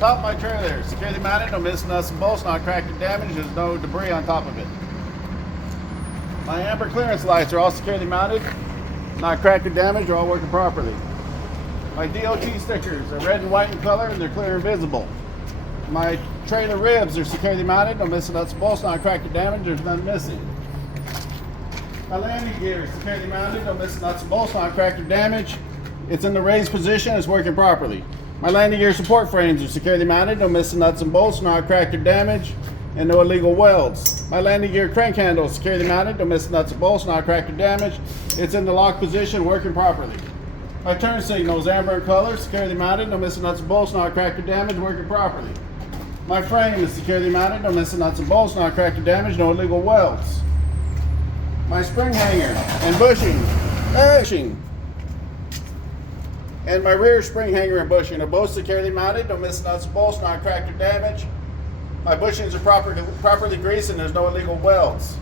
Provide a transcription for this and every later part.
Top of my trailer, securely mounted, no missing nuts and bolts, not cracked or damaged, there's no debris on top of it. My amber clearance lights are all securely mounted, not cracked or damaged, they're all working properly. My DOT stickers are red and white in color and they're clear and visible. My trailer ribs are securely mounted, no missing nuts and bolts, not cracked or damaged, there's none missing. My landing gear is securely mounted, no missing nuts and bolts, not cracked or damaged. It's in the raised position, it's working properly. My landing gear support frames are securely mounted, no missing nuts and bolts, not cracked or damaged, and no illegal welds. My landing gear crank handle is securely mounted, no missing nuts and bolts, not cracked or damaged. It's in the lock position, working properly. My turn signal is amber in color, securely mounted, no missing nuts and bolts, not cracked or damaged, working properly. My frame is securely mounted, no missing nuts and bolts, not cracked or damaged, no illegal welds. My spring hanger and bushing, and my rear spring hanger and bushing are both securely mounted, no missing nuts and bolts, not cracked or damaged. My bushings are properly greased and there's no illegal welds.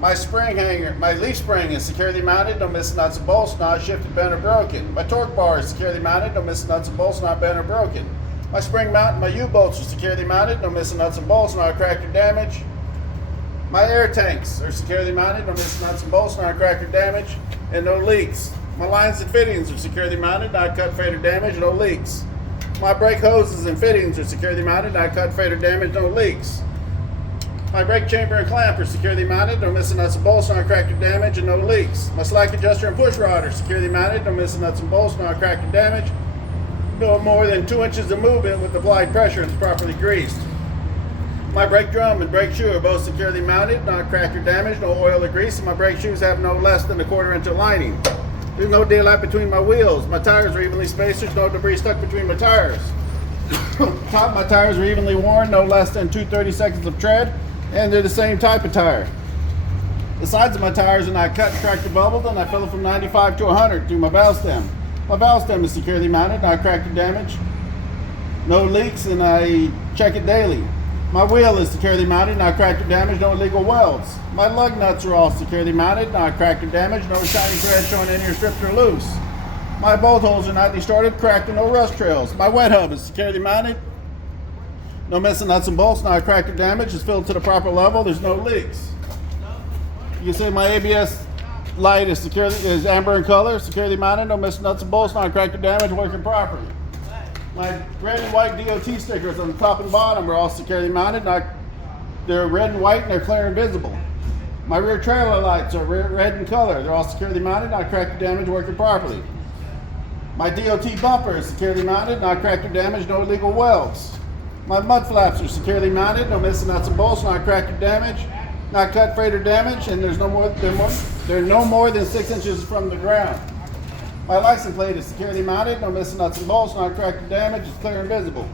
My spring hanger, my leaf spring is securely mounted, no missing nuts and bolts, not shifted, bent, or broken. My torque bar is securely mounted, no missing nuts and bolts, not bent or broken. My spring mount and my U-bolts are securely mounted, no missing nuts and bolts, not cracked or damaged. My air tanks are securely mounted, no missing nuts and bolts, not cracked or damaged, and no leaks. My lines and fittings are securely mounted, not cut, fade, or damaged, no leaks. My brake hoses and fittings are securely mounted, not cut, fade, or damaged, no leaks. My brake chamber and clamp are securely mounted, no missing nuts and bolts, not cracked or damaged, and no leaks. My slack adjuster and push rod are securely mounted, no missing nuts and bolts, not cracked or damaged, no more than 2 inches of movement with applied pressure and it's properly greased. My brake drum and brake shoe are both securely mounted, not cracked or damaged, no oil or grease, and my brake shoes have no less than a 1/4 inch of lining. There's no daylight between my wheels. My tires are evenly spaced. There's no debris stuck between my tires. Top of my tires are evenly worn, no less than 2/30 seconds of tread, and they're the same type of tire. The sides of my tires are not cut, cracked, or bubbled, and I fill it from 95 to 100 through my valve stem. My valve stem is securely mounted, not cracked or damaged, no leaks, and I check it daily. My wheel is securely mounted, not cracked or damaged, no illegal welds. My lug nuts are all securely mounted, not cracked or damaged, no shiny thread showing any or stripped or loose. My bolt holes are not distorted, cracked, or no rust trails. My wet hub is securely mounted, no missing nuts and bolts, not cracked or damaged, it's filled to the proper level, there's no leaks. You can see my ABS light is amber in color, securely mounted, no missing nuts and bolts, not cracked or damaged, working properly. My red and white DOT stickers on the top and bottom are all securely mounted. They're red and white and they're clear and visible. My rear trailer lights are red in color. They're all securely mounted, not cracked or damaged, working properly. My DOT bumper is securely mounted, not cracked or damaged, no illegal welds. My mud flaps are securely mounted, no missing nuts and bolts, not cracked or damaged, not cut, frayed, or damaged, and they're no more than 6 inches from the ground. My license plate is securely mounted, no missing nuts and bolts, not cracked or damaged, it's clear and visible.